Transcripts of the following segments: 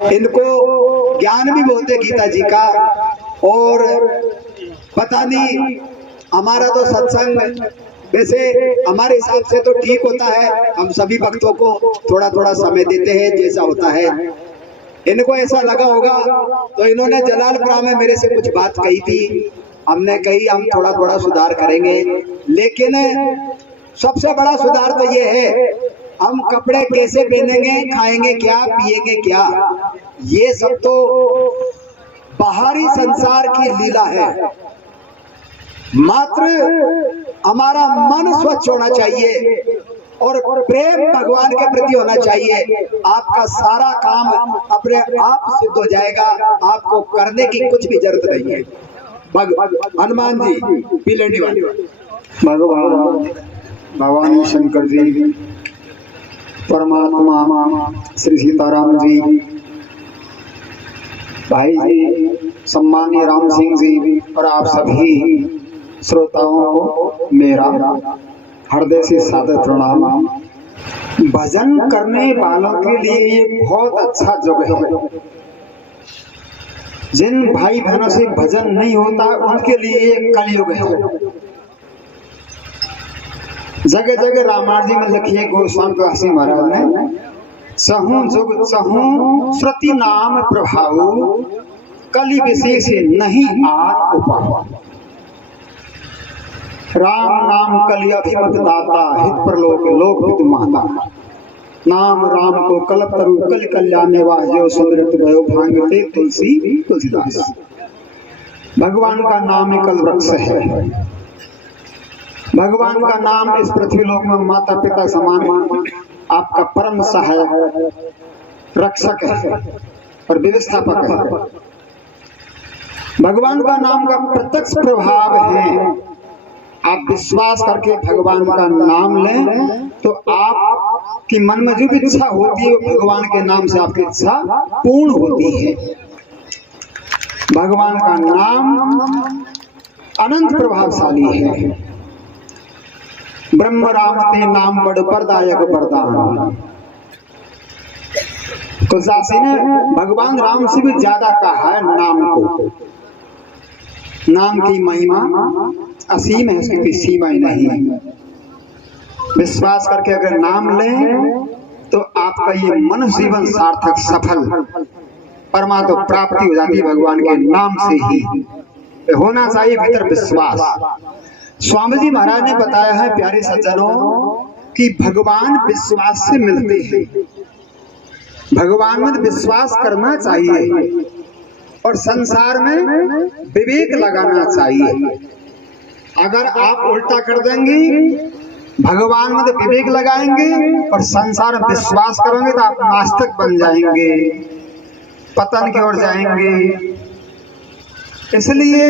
इनको ज्ञान भी बोलते गीता जी का। और पता नहीं, हमारा तो सत्संग वैसे हमारे हिसाब से तो ठीक होता है, हम सभी भक्तों को थोड़ा थोड़ा समय देते हैं जैसा होता है। इनको ऐसा लगा होगा तो इन्होंने जलालपुरा में मेरे से कुछ बात कही थी, हमने कही हम थोड़ा थोड़ा सुधार करेंगे। लेकिन सबसे बड़ा सुधार तो ये है, हम कपड़े कैसे पहनेंगे, खाएंगे क्या, पिएंगे क्या, ये सब तो बाहरी संसार की लीला है। मात्र हमारा मन स्वच्छ होना चाहिए और प्रेम भगवान के प्रति होना चाहिए। आपका सारा काम अपने आप सिद्ध हो जाएगा, आपको करने की कुछ भी जरूरत नहीं है। हनुमान जी पीलेंडी वाली भगवान शंकर जी, परमात्मा श्री सीताराम जी, भाई जी सम्मानीय राम सिंह जी और आप सभी श्रोताओं को मेरा हृदय से सादर प्रणाम। भजन करने वालों के लिए ये बहुत अच्छा जगह है। जिन भाई बहनों से भजन नहीं होता उनके लिए ये कलयुग है। जगह जगह रामायण जी में लिखिए गोस्वामी तुलसी महाराज ने, सहु जुग सहु श्रुति नाम प्रभाव, कलि विशेष नहीं आत उपाव। राम नाम कलि अभिमत दाता, हित परलोक लोक हित महता। नाम राम को कल्प तरु कलि कल्याण वाह्यो, सुमिरत भयो भांगते तुलसी तुलसीदास। भगवान का नाम एक कल वृक्ष है। भगवान का नाम इस पृथ्वी लोक में माता पिता समान आपका परम सहायक, रक्षक है और व्यवस्थापक है। भगवान का नाम का प्रत्यक्ष प्रभाव है। आप विश्वास करके भगवान का नाम लें तो आपकी मन में जो भी इच्छा होती है भगवान के नाम से आपकी इच्छा पूर्ण होती है। भगवान का नाम अनंत प्रभावशाली है। ब्रह्म राम ते नाम बड़ परदायक वरदान। तुलसीदास ने भगवान राम से भी ज्यादा कहा है नाम को। नाम की महिमा असीम है, उसकी कोई सीमा ही नहीं। विश्वास करके अगर नाम लें तो आपका ये मनुष्य जीवन सार्थक सफल परमात्मा प्राप्ति हो जाती है। भगवान के नाम से ही होना चाहिए भीतर विश्वास। स्वामी जी महाराज ने बताया है प्यारे सज्जनों कि भगवान विश्वास से मिलते हैं। भगवान में विश्वास करना चाहिए और संसार में विवेक लगाना चाहिए। अगर आप उल्टा कर देंगे, भगवान में विवेक लगाएंगे और संसार में विश्वास करेंगे तो आप नास्तिक बन जाएंगे, पतन की ओर जाएंगे। इसलिए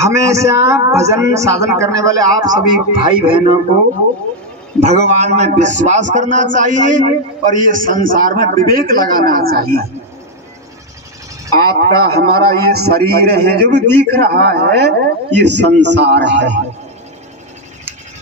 हमेशा भजन साधन करने वाले आप सभी भाई बहनों को भगवान में विश्वास करना चाहिए और ये संसार में विवेक लगाना चाहिए। आपका हमारा ये शरीर है जो भी दिख रहा है ये संसार है।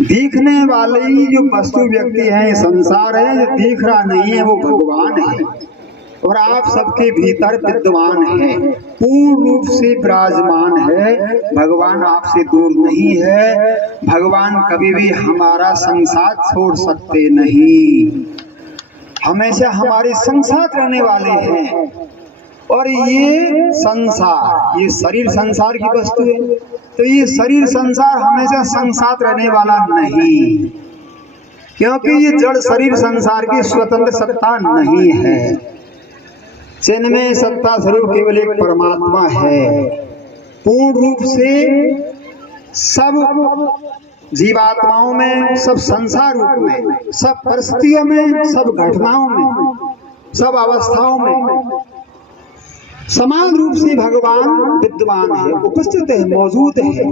दिखने वाले जो वस्तु व्यक्ति है ये संसार है, जो दिख रहा नहीं है वो भगवान है। और आप सबके भीतर विद्यमान है, पूर्ण रूप से विराजमान है। भगवान आपसे दूर नहीं है। भगवान कभी भी हमारा संग साथ छोड़ सकते नहीं, हमेशा हमारे संग साथ रहने वाले हैं। और ये संसार, ये शरीर संसार की वस्तु है, तो ये शरीर संसार हमेशा संग साथ रहने वाला नहीं, क्योंकि ये जड़ शरीर संसार की स्वतंत्र सत्ता नहीं है। जिनमें सत्ता स्वरूप केवल एक परमात्मा है। पूर्ण रूप से सब जीवात्माओं में, सब संसार रूप में, सब परिस्थितियों में, सब घटनाओं में, सब अवस्थाओं में समान रूप से भगवान विद्यमान है, उपस्थित है, मौजूद है।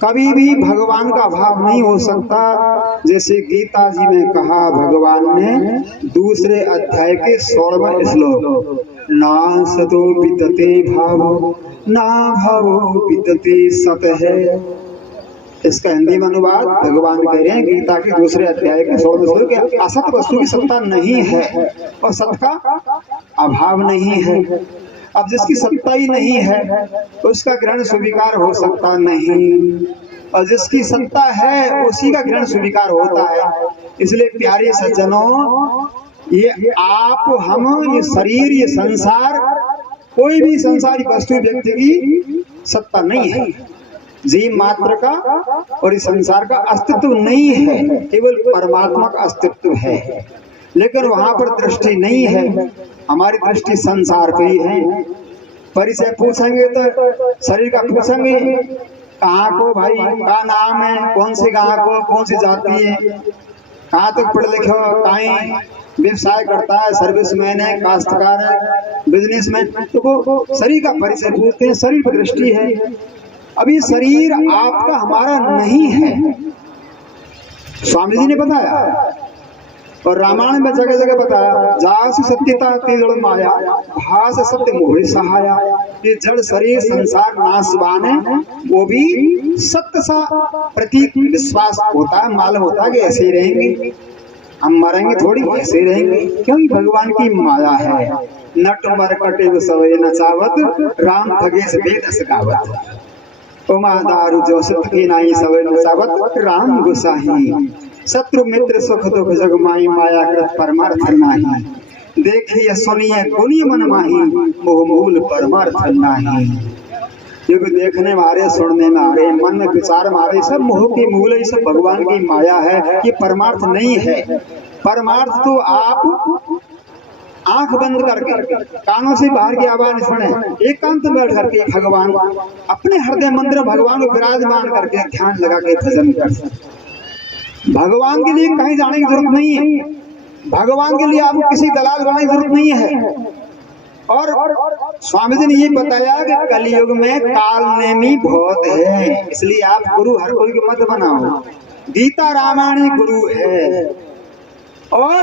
कभी भी भगवान का अभाव नहीं हो सकता। जैसे गीता जी में कहा भगवान ने दूसरे अध्याय के 16वें श्लोक, ना सतो विदते भावो ना भावो विदते सत है। इसका हिंदी में अनुवाद भगवान कह रहे हैं गीता के दूसरे अध्याय के 16वें श्लोक के, असत वस्तु की सत्ता नहीं है और सत का अभाव नहीं है। अब जिसकी सत्ता ही नहीं है तो उसका ग्रहण स्वीकार हो सकता नहीं, और जिसकी सत्ता है उसी का ग्रहण स्वीकार होता है। इसलिए प्यारे सज्जनों, ये आप हम ये शरीर ये संसार कोई भी संसारी वस्तु व्यक्ति की सत्ता नहीं है। जीव मात्र का और इस संसार का अस्तित्व नहीं है, केवल परमात्मा का अस्तित्व है। लेकिन वहां पर दृष्टि नहीं है, हमारी दृष्टि संसार पे ही है। परिचय पूछेंगे तो शरीर का पूछेंगे, कहाँ को भाई, क्या नाम है, कौन से गांव को, कौन सी जाति है, कहाँ तक पढ़े लिखे हो, कहीं व्यवसाय करता है, सर्विसमैन है, काश्तकार है, बिजनेसमैन, तो वो शरीर का परिचय पूछते हैं, शरीर पर दृष्टि है। अभी शरीर आपका हमारा नहीं है, स्वामी जी ने बताया और रामायण में जगह जगह बताया, जासु सत्यता ते जड़ माया भास सत्य मोहि सहाया। ये जड़ शरीर संसार नाशवान है, वो भी सत्य सा प्रतीक विश्वास होता है, मालूम होता है कि ऐसे ही रहेंगे, हम मरेंगे थोड़ी, ऐसे रहेंगे, क्योंकि भगवान की माया है। नट मरकटे सवे नचावत राम भगेश वेद सकावत, उमा दारू जो सत की नाई सवे नचावत राम गोसाही। शत्रु मित्र सुख दुख जगमाई माया कृत परमार्थ नाही। देखिए सुनिए गुनी मन माही मोह मूल परमार्थ नाही। क्योंकि देखने मारे सुनने में आ रहे मन में विचार मारे सब मोह के मूल है, सब भगवान की माया है, ये परमार्थ नहीं है। परमार्थ तो आप आंख बंद करके कानों से बाहर की आवाज सुने, एकांत में बैठ करके भगवान अपने हृदय मंदिर भगवान को विराजमान करके ध्यान लगा के भजन कर सकते। भगवान के लिए कहीं जाने की जरूरत नहीं है, भगवान के लिए आपको किसी दलाल बनाने की जरूरत नहीं है। और स्वामी जी ने ये बताया कि कलयुग में काल नेमी बहुत है, इसलिए आप गुरु हर कोई को मत बनाओ। गीता रामायण गुरु है, और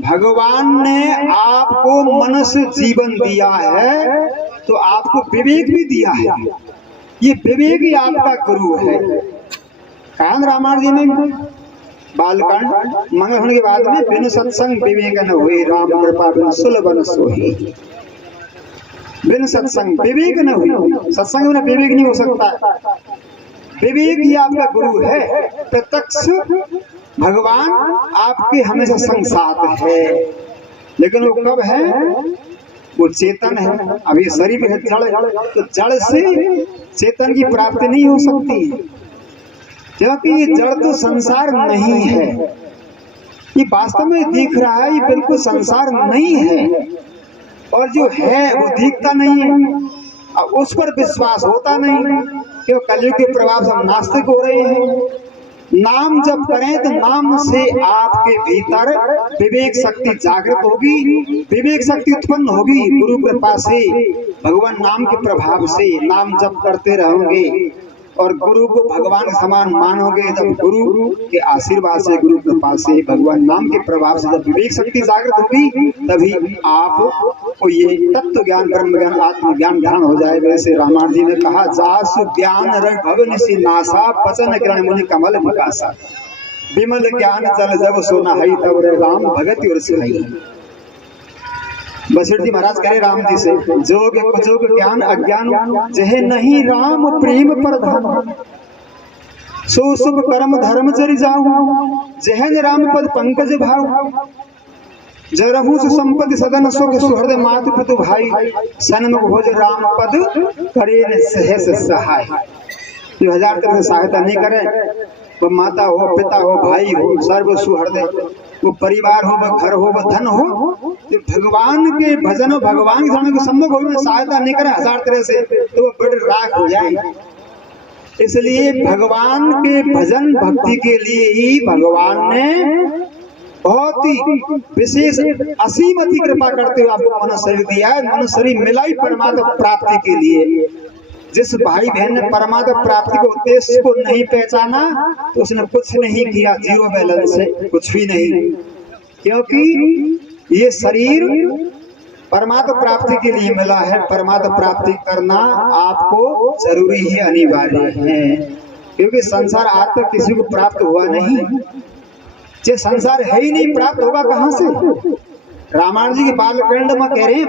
भगवान ने आपको मनुष्य जीवन दिया है तो आपको विवेक भी दिया है, ये विवेक ही आपका गुरु है। कान रामायण जी में बालकांड मंगल होने के बाद में बिन सत्संग विवेक न हुई, राम कृपा बिन सुलभ न सोही। बिन सत्संग विवेक न हुई, सत्संग में विवेक नहीं हो सकता। विवेक ही आपका गुरु है, प्रत्यक्ष भगवान आपके हमेशा संग साथ है। लेकिन वो कब है, वो चेतन है। अभी शरीर है जड़, तो जड़ से चेतन की प्राप्ति नहीं हो सकती, क्योंकि ये जड़ तो संसार नहीं है। ये वास्तव में दिख रहा है, ये बिल्कुल संसार नहीं है, और जो है वो दिखता नहीं है, और उस पर विश्वास होता नहीं, क्यों कलयुग के प्रभाव से हम नास्तिक हो रहे हैं। नाम जब करें तो नाम से आपके भीतर विवेक शक्ति जागृत होगी, विवेक शक्ति उत्पन्न होगी। गुरु कृपा से, भगवान नाम के प्रभाव से नाम जप करते रहोगे और गुरु को भगवान के समान मानोगे, जब गुरु के आशीर्वाद से, गुरु कृपा से, भगवान नाम के प्रभाव से जब विवेक शक्ति जागृत होगी, तभी आपको ये तत्व ज्ञान, ब्रह्म ज्ञान, आत्मज्ञान ध्यान हो जाएगा। वैसे रामायण जी ने कहा, जासु ज्ञान रण भवन सी नासा पचन ग्रहण मुनि कमल विकासा। विमल ज्ञान जल जब सोना हई तब रे राम भगति और सिखाई। बसंत जी महाराज कह रहे राम जी से, जोग कुजोग ज्ञान अज्ञान जहे नहीं राम प्रेम पर धन। सो शुभ कर्म धर्म चरि जाऊं जहन राम पद पंकज भाव। जरहू से संपत्ति सदन सुख सुहृद मातु पितु भाई। सन्मुख भोज राम पद करे सहस सहाय। जो हजार तरह से सहायता नहीं करे, वो माता हो, पिता हो, भाई हो, सर्व सुहृदय, वो परिवार हो, वो घर हो, वो धन हो, जो भगवान के भजन हो, भगवान के धन को सम्मुख हो, सहायता नहीं करे हजार तरह से, तो वो बड़े राख हो जाए। इसलिए भगवान के भजन भक्ति के लिए ही भगवान ने बहुत ही विशेष असीम अति कृपा करते हुए आपको मनुष्य शरीर दिया है। मनुष्य शरीर मिला ही परमात्मा प्राप्ति के लिए। जिस भाई बहन ने परमात्मा प्राप्ति के उद्देश्य को नहीं पहचाना, तो उसने कुछ नहीं किया, जीरो बैलेंस से कुछ भी नहीं, क्योंकि ये शरीर परमात्मा प्राप्ति के लिए मिला है। परमात्मा प्राप्ति करना आपको जरूरी है, अनिवार्य है, क्योंकि संसार आज तक किसी को प्राप्त हुआ नहीं। ये संसार है ही नहीं, प्राप्त होगा कहाँ से? रामायण जी के बालकांड में कह रहे हैं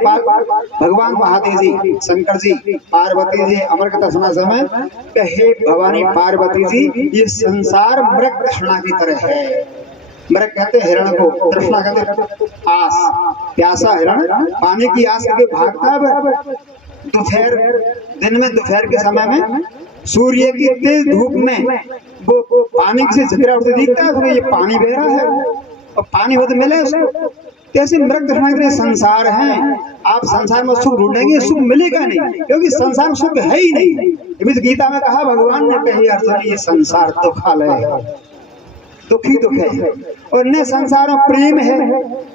भगवान महादेव जी, शंकर जी, पार्वती जी अमर कथा सुना समय कहे भवानी पार्वती जी ये संसार मृग तृष्णा की तरह है। मृग कहते हिरण को, तृष्णा कहते आस, प्यासा हिरण पानी की आस के भागता है। दोपहर दिन में, दोपहर के समय में सूर्य की तेज धूप में वो पानी से झकरा उठते दिखता है, तो ये पानी बह रहा है और पानी होते मिले उसको। कैसे मृग तृष्णा संसार है। आप संसार में सुख ढूंढेंगे, सुख मिलेगा नहीं, क्योंकि संसार में सुख है ही नहीं। इस गीता में कहा भगवान ने, कही अर्जुन ये संसार दुखालय है, दुखी दुख है, और न संसार में प्रेम है।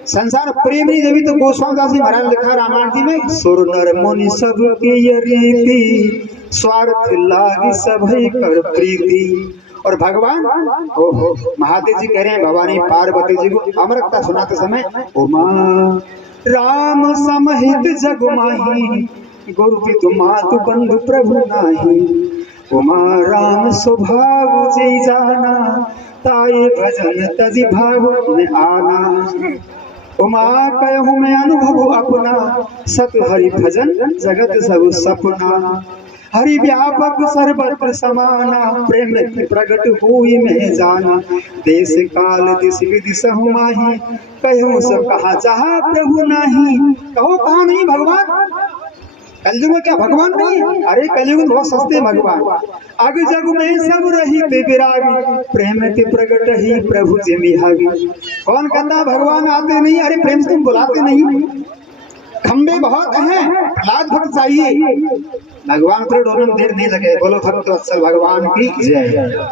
संसार प्रेम नहीं, जब तो गोस्वामी दास जी महाराज लिखा रामायण जी में, सुर नर मुनि सब की रीति स्वार्थ लागी सभई कर प्रीति। और भगवान महादेव जी कह रहे हैं भवानी पार्वती जी को अमर कथा सुनाते समय, उमा राम समहित जग माही गुरु पितु मातु बंधु प्रभु नाही। उमा राम स्वभाव जी जाना ताई भजन तजी भाव में आना। उमा कहूँ मैं अनुभव अपना सत हरि भजन जगत सब सपना। हरि व्यापक सर्वत्र समाना प्रेम प्रगट हुई में जाना। देश काल दिश विधि सहु माही कहूँ सब कहा चाहा प्रभु नाही। कहो कहा नहीं भगवान? कलयुग में क्या भगवान नहीं है? अरे कलयुग में बहुत सस्ते भगवान। अग जग में सब रही ते विरागी प्रेम के प्रगट ही प्रभु जी मिहागी। कौन कहता भगवान आते नहीं? अरे प्रेम से तुम बुलाते नहीं। खंबे बहुत हैं, लाज भक्त चाहिए। भगवान को ढूंढने में देर नहीं लगे। बोलो भक्त वत्सल भगवान की जय।